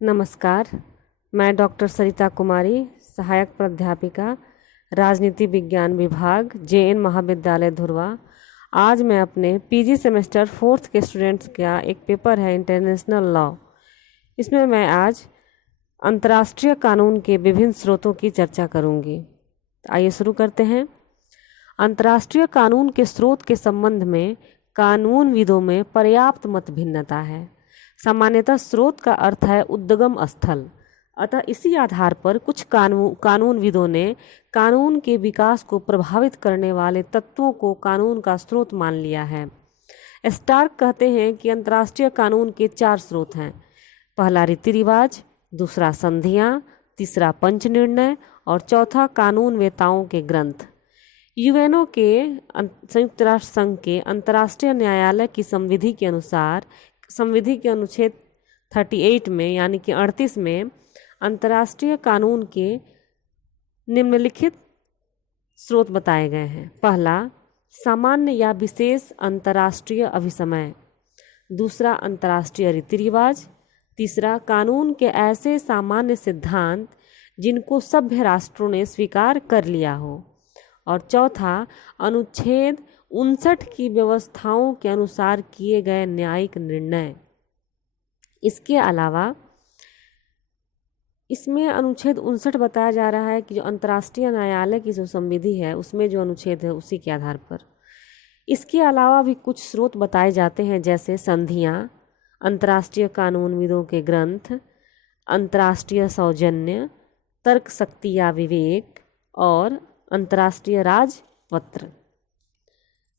नमस्कार। मैं डॉक्टर सरिता कुमारी, सहायक प्राध्यापिका, राजनीति विज्ञान विभाग, जेएन महाविद्यालय धुर्वा। आज मैं अपने पीजी सेमेस्टर 4th के स्टूडेंट्स का एक पेपर है इंटरनेशनल लॉ। इसमें मैं आज अंतर्राष्ट्रीय कानून के विभिन्न स्रोतों की चर्चा करूंगी। आइए शुरू करते हैं। अंतर्राष्ट्रीय कानून के स्रोत के संबंध में कानूनविदों में पर्याप्त मत भिन्नता है। सामान्यतः स्रोत का अर्थ है उद्गम स्थल। अतः इसी आधार पर कुछ कानूनविदों ने कानून के विकास को प्रभावित करने वाले तत्वों को कानून का स्रोत मान लिया है। स्टार्क कहते हैं कि अंतर्राष्ट्रीय कानून के 4 स्रोत हैं। पहला रीति रिवाज, दूसरा संधियाँ, तीसरा पंच निर्णय और चौथा कानून वेताओं के ग्रंथ। यूएनओ के संयुक्त राष्ट्र संघ के अंतर्राष्ट्रीय न्यायालय की संविधि के अनुसार संविधि के अनुच्छेद 38 में यानी कि 38 में अंतर्राष्ट्रीय कानून के निम्नलिखित स्रोत बताए गए हैं। पहला, सामान्य या विशेष अंतर्राष्ट्रीय अभिसमय। दूसरा, अंतर्राष्ट्रीय रीति रिवाज। तीसरा, कानून के ऐसे सामान्य सिद्धांत जिनको सभ्य राष्ट्रों ने स्वीकार कर लिया हो। और चौथा, अनुच्छेद 59 की व्यवस्थाओं के अनुसार किए गए न्यायिक निर्णय। इसके अलावा इसमें अनुच्छेद 59 बताया जा रहा है कि जो अंतर्राष्ट्रीय न्यायालय की जो संविधि है उसमें जो अनुच्छेद है उसी के आधार पर। इसके अलावा भी कुछ स्रोत बताए जाते हैं, जैसे संधियाँ, अंतर्राष्ट्रीय कानूनविदों के ग्रंथ, अंतर्राष्ट्रीय सौजन्य, तर्क शक्ति या विवेक और अंतर्राष्ट्रीय राजपत्र।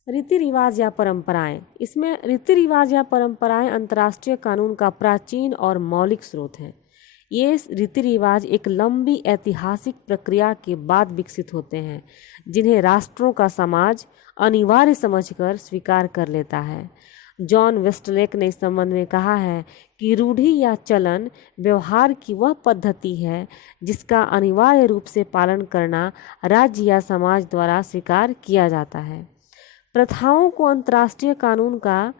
रीति रिवाज या परंपराएं। इसमें रीति रिवाज या परंपराएं अंतर्राष्ट्रीय कानून का प्राचीन और मौलिक स्रोत हैं। ये रीति रिवाज एक लंबी ऐतिहासिक प्रक्रिया के बाद विकसित होते हैं, जिन्हें राष्ट्रों का समाज अनिवार्य समझकर स्वीकार कर लेता है। जॉन वेस्टलेक ने इस संबंध में कहा है कि रूढ़ि या चलन व्यवहार की वह पद्धति है जिसका अनिवार्य रूप से पालन करना राज्य या समाज द्वारा स्वीकार किया जाता है। प्रथाओं को अंतर्राष्ट्रीय कानून का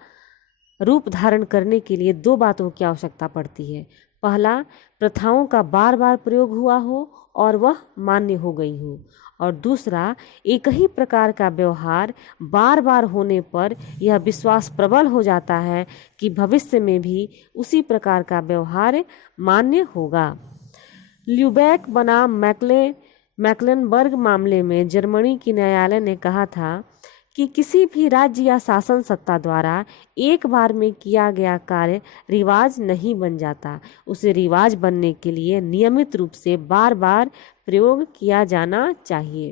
रूप धारण करने के लिए 2 बातों की आवश्यकता पड़ती है। पहला, प्रथाओं का बार बार प्रयोग हुआ हो और वह मान्य हो गई हो। और दूसरा, एक ही प्रकार का व्यवहार बार बार होने पर यह विश्वास प्रबल हो जाता है कि भविष्य में भी उसी प्रकार का व्यवहार मान्य होगा। ल्यूबैक बनाम मैक्लेनबर्ग मामले में जर्मनी की न्यायालय ने कहा था कि किसी भी राज्य या शासन सत्ता द्वारा एक बार में किया गया कार्य रिवाज नहीं बन जाता। उसे रिवाज बनने के लिए नियमित रूप से बार बार प्रयोग किया जाना चाहिए।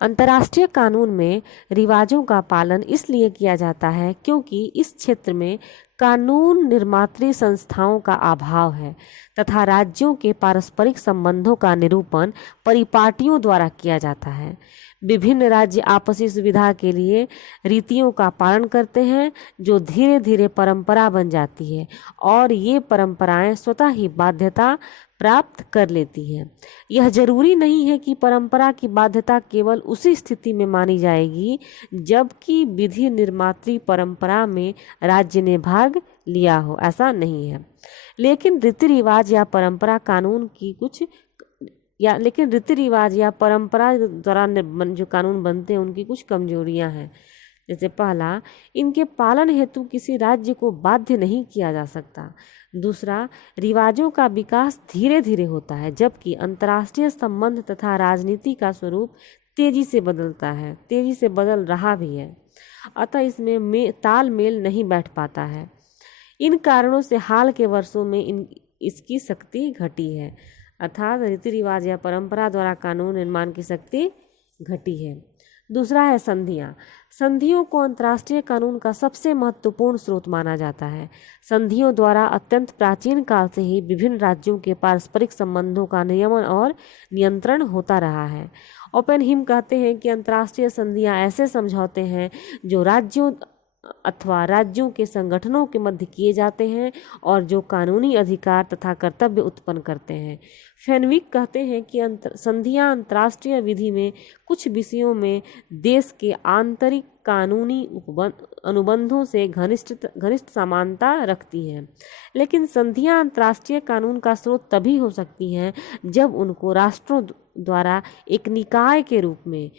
अंतर्राष्ट्रीय कानून में रिवाजों का पालन इसलिए किया जाता है क्योंकि इस क्षेत्र में कानून निर्मात्री संस्थाओं का अभाव है तथा राज्यों के पारस्परिक संबंधों का निरूपण परिपाटियों द्वारा किया जाता है। विभिन्न राज्य आपसी सुविधा के लिए रीतियों का पालन करते हैं जो धीरे धीरे परंपरा बन जाती है और ये परंपराएं स्वतः ही बाध्यता प्राप्त कर लेती हैं। यह जरूरी नहीं है कि परंपरा की बाध्यता केवल उसी स्थिति में मानी जाएगी जबकि विधि निर्मात्री परंपरा में राज्य ने भाग लिया हो, ऐसा नहीं है। लेकिन रीति रिवाज या परंपरा द्वारा जो कानून बनते हैं उनकी कुछ कमजोरियां हैं। जैसे पहला, इनके पालन हेतु किसी राज्य को बाध्य नहीं किया जा सकता। दूसरा, रिवाजों का विकास धीरे धीरे होता है जबकि अंतर्राष्ट्रीय संबंध तथा राजनीति का स्वरूप तेजी से बदलता है, तेजी से बदल रहा भी है। अतः इसमें तालमेल नहीं बैठ पाता है। इन कारणों से हाल के वर्षों में इसकी शक्ति घटी है, अर्थात रीति रिवाज या परंपरा द्वारा कानून निर्माण की शक्ति घटी है। दूसरा है संधियाँ। संधियों को अंतर्राष्ट्रीय कानून का सबसे महत्वपूर्ण स्रोत माना जाता है। संधियों द्वारा अत्यंत प्राचीन काल से ही विभिन्न राज्यों के पारस्परिक संबंधों का नियमन और नियंत्रण होता रहा है। ओपेनहिम कहते हैं कि अंतर्राष्ट्रीय संधियाँ ऐसे समझौते हैं जो राज्यों अथवा राज्यों के संगठनों के मध्य किए जाते हैं और जो कानूनी अधिकार तथा कर्तव्य उत्पन्न करते हैं। फेनविक कहते हैं कि संधियां अंतर्राष्ट्रीय विधि में कुछ विषयों में देश के आंतरिक कानूनी अनुबंधों से घनिष्ठ समानता रखती हैं, लेकिन संधियां अंतर्राष्ट्रीय कानून का स्रोत तभी हो सकती हैं जब उनको राष्ट्रों द्वारा एक निकाय के रूप में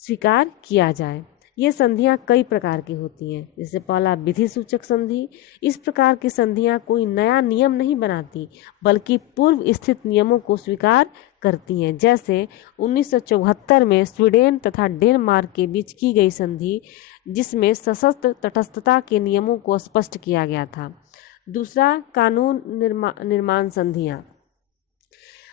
स्वीकार किया जाए। ये संधियां कई प्रकार की होती हैं, जैसे पहला विधि सूचक संधि। इस प्रकार की संधियां कोई नया नियम नहीं बनाती बल्कि पूर्व स्थित नियमों को स्वीकार करती हैं, जैसे 1974 में स्वीडन तथा डेनमार्क के बीच की गई संधि, जिसमें सशस्त्र तटस्थता के नियमों को स्पष्ट किया गया था। दूसरा, कानून निर्माण संधियां।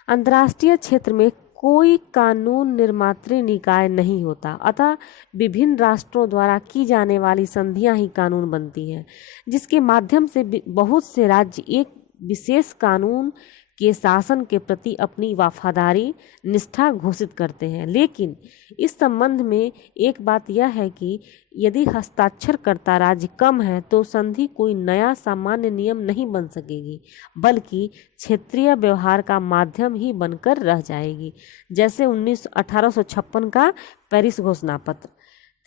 अंतर्राष्ट्रीय क्षेत्र में कोई कानून निर्मात्री निकाय नहीं होता, अतः विभिन्न राष्ट्रों द्वारा की जाने वाली संधियां ही कानून बनती हैं, जिसके माध्यम से बहुत से राज्य एक विशेष कानून के शासन के प्रति अपनी वफादारी निष्ठा घोषित करते हैं। लेकिन इस संबंध में एक बात यह है कि यदि हस्ताक्षरकर्ता राज्य कम है तो संधि कोई नया सामान्य नियम नहीं बन सकेगी, बल्कि क्षेत्रीय व्यवहार का माध्यम ही बनकर रह जाएगी, जैसे 1856 का पेरिस घोषणा पत्र।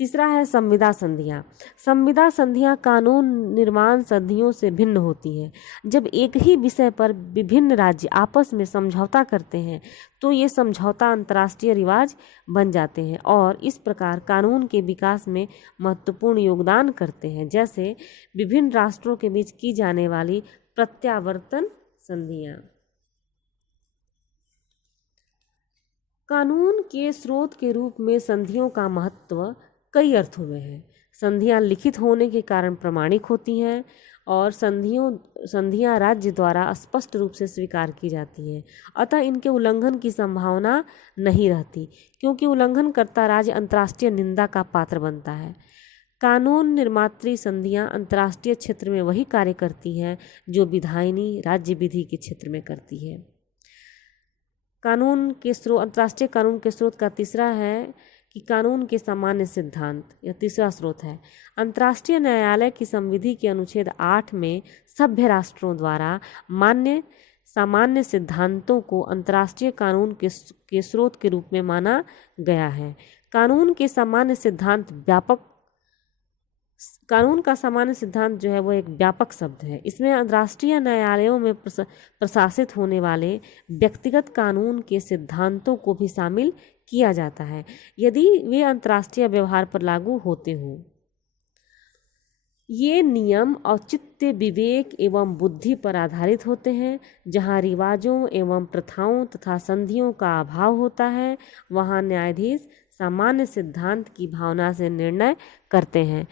तीसरा है संविदा संधियां। संविदा संधियां कानून निर्माण संधियों से भिन्न होती हैं। जब एक ही विषय पर विभिन्न राज्य आपस में समझौता करते हैं तो ये समझौता अंतर्राष्ट्रीय रिवाज बन जाते हैं और इस प्रकार कानून के विकास में महत्वपूर्ण योगदान करते हैं, जैसे विभिन्न राष्ट्रों के बीच की जाने वाली प्रत्यावर्तन संधियां। कानून के स्रोत के रूप में संधियों का महत्व कई अर्थों में है। संधियां लिखित होने के कारण प्रामाणिक होती हैं और संधियां राज्य द्वारा स्पष्ट रूप से स्वीकार की जाती हैं, अतः इनके उल्लंघन की संभावना नहीं रहती, क्योंकि उल्लंघनकर्ता राज्य अंतर्राष्ट्रीय निंदा का पात्र बनता है। कानून निर्मात्री संधियां अंतर्राष्ट्रीय क्षेत्र में वही कार्य करती हैं जो विधायिनी राज्य विधि के क्षेत्र में करती है। कानून के स्रोत, अंतर्राष्ट्रीय कानून के स्रोत का तीसरा है कि कानून के सामान्य सिद्धांत, यह तीसरा स्रोत है। अंतर्राष्ट्रीय न्यायालय की संविधि के अनुच्छेद 8 में सभ्य राष्ट्रों द्वारा मान्य सामान्य सिद्धांतों को अंतर्राष्ट्रीय कानून के स्रोत के रूप में माना गया है। कानून का सामान्य सिद्धांत जो है वो एक व्यापक शब्द है। इसमें अंतर्राष्ट्रीय न्यायालयों में प्रशासित होने वाले व्यक्तिगत कानून के सिद्धांतों को भी शामिल किया जाता है, यदि वे अंतर्राष्ट्रीय व्यवहार पर लागू होते हों। ये नियम औचित्य, विवेक एवं बुद्धि पर आधारित होते हैं। जहाँ रिवाजों एवं प्रथाओं तथा संधियों का अभाव होता है, वहाँ न्यायाधीश सामान्य सिद्धांत की भावना से निर्णय करते हैं।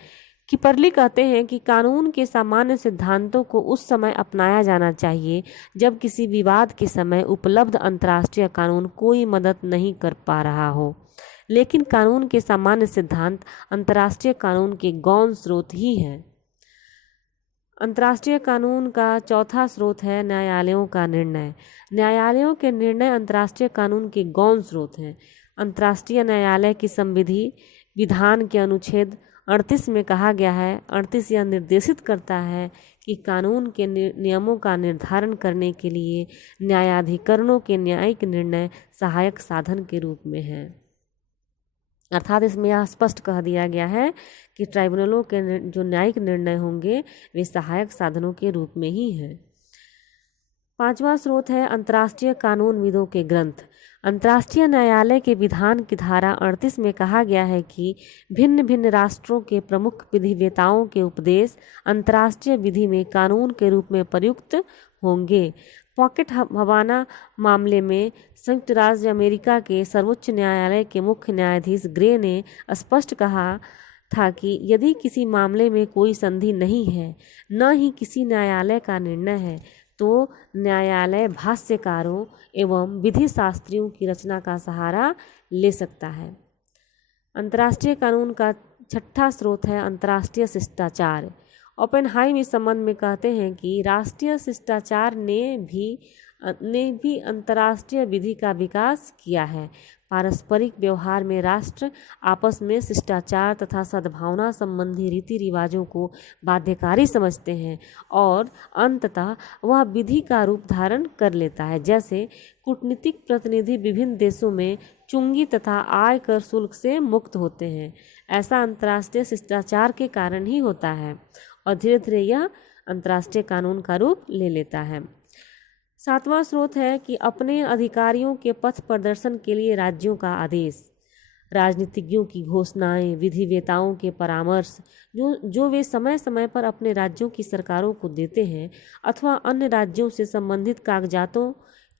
किपरली कहते हैं कि कानून के सामान्य सिद्धांतों को उस समय अपनाया जाना चाहिए जब किसी विवाद के समय उपलब्ध अंतर्राष्ट्रीय कानून कोई मदद नहीं कर पा रहा हो, लेकिन कानून के सामान्य सिद्धांत अंतर्राष्ट्रीय कानून के गौण स्रोत ही हैं। अंतर्राष्ट्रीय कानून का चौथा स्रोत है न्यायालयों का निर्णय। न्यायालयों के निर्णय अंतर्राष्ट्रीय कानून के गौण स्रोत हैं। अंतर्राष्ट्रीय न्यायालय की संविधि विधान के अनुच्छेद 38 में कहा गया है, 38 यह निर्देशित करता है कि कानून के नियमों का निर्धारण करने के लिए न्यायाधिकरणों के न्यायिक निर्णय सहायक साधन के रूप में हैं। अर्थात इसमें यह स्पष्ट कह दिया गया है कि ट्राइब्यूनलों के जो न्यायिक निर्णय होंगे वे सहायक साधनों के रूप में ही हैं। पांचवा स्रोत है अंतर्राष्ट्रीय कानूनविदों के ग्रंथ। अंतर्राष्ट्रीय न्यायालय के विधान की धारा 38 में कहा गया है कि भिन्न भिन्न राष्ट्रों के प्रमुख विधिवेताओं के उपदेश अंतर्राष्ट्रीय विधि में कानून के रूप में प्रयुक्त होंगे। पॉकेट हवाना मामले में संयुक्त राज्य अमेरिका के सर्वोच्च न्यायालय के मुख्य न्यायाधीश ग्रे ने स्पष्ट कहा था कि यदि किसी मामले में कोई संधि नहीं है, न ही किसी न्यायालय का निर्णय है, तो न्यायालय भाष्यकारों एवं विधि शास्त्रियों की रचना का सहारा ले सकता है। अंतर्राष्ट्रीय कानून का छठा स्रोत है अंतर्राष्ट्रीय शिष्टाचार। ओपेनहाइम इस संबंध में कहते हैं कि राष्ट्रीय शिष्टाचार ने भी अंतर्राष्ट्रीय विधि का विकास किया है। पारस्परिक व्यवहार में राष्ट्र आपस में शिष्टाचार तथा सद्भावना संबंधी रीति रिवाजों को बाध्यकारी समझते हैं और अंततः वह विधि का रूप धारण कर लेता है। जैसे कूटनीतिक प्रतिनिधि विभिन्न देशों में चुंगी तथा आय कर शुल्क से मुक्त होते हैं। ऐसा अंतर्राष्ट्रीय शिष्टाचार के कारण ही होता है और धीरे धीरे यह अंतर्राष्ट्रीय कानून का रूप ले लेता है। सातवां स्रोत है कि अपने अधिकारियों के पथ प्रदर्शन के लिए राज्यों का आदेश, राजनीतिज्ञों की घोषणाएं, विधिवेताओं के परामर्श जो वे समय समय पर अपने राज्यों की सरकारों को देते हैं अथवा अन्य राज्यों से संबंधित कागजातों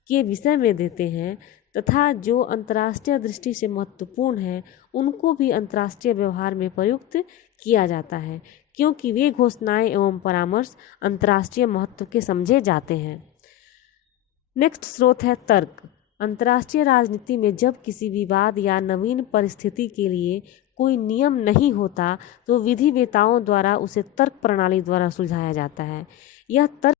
के विषय में देते हैं तथा जो अंतर्राष्ट्रीय दृष्टि से महत्वपूर्ण है, उनको भी अंतर्राष्ट्रीय व्यवहार में प्रयुक्त किया जाता है, क्योंकि वे घोषणाएं एवं परामर्श अंतर्राष्ट्रीय महत्व के समझे जाते हैं। नेक्स्ट स्रोत है तर्क। अंतर्राष्ट्रीय राजनीति में जब किसी विवाद या नवीन परिस्थिति के लिए कोई नियम नहीं होता तो विधिवेताओं द्वारा उसे तर्क प्रणाली द्वारा सुलझाया जाता है। यह तर्क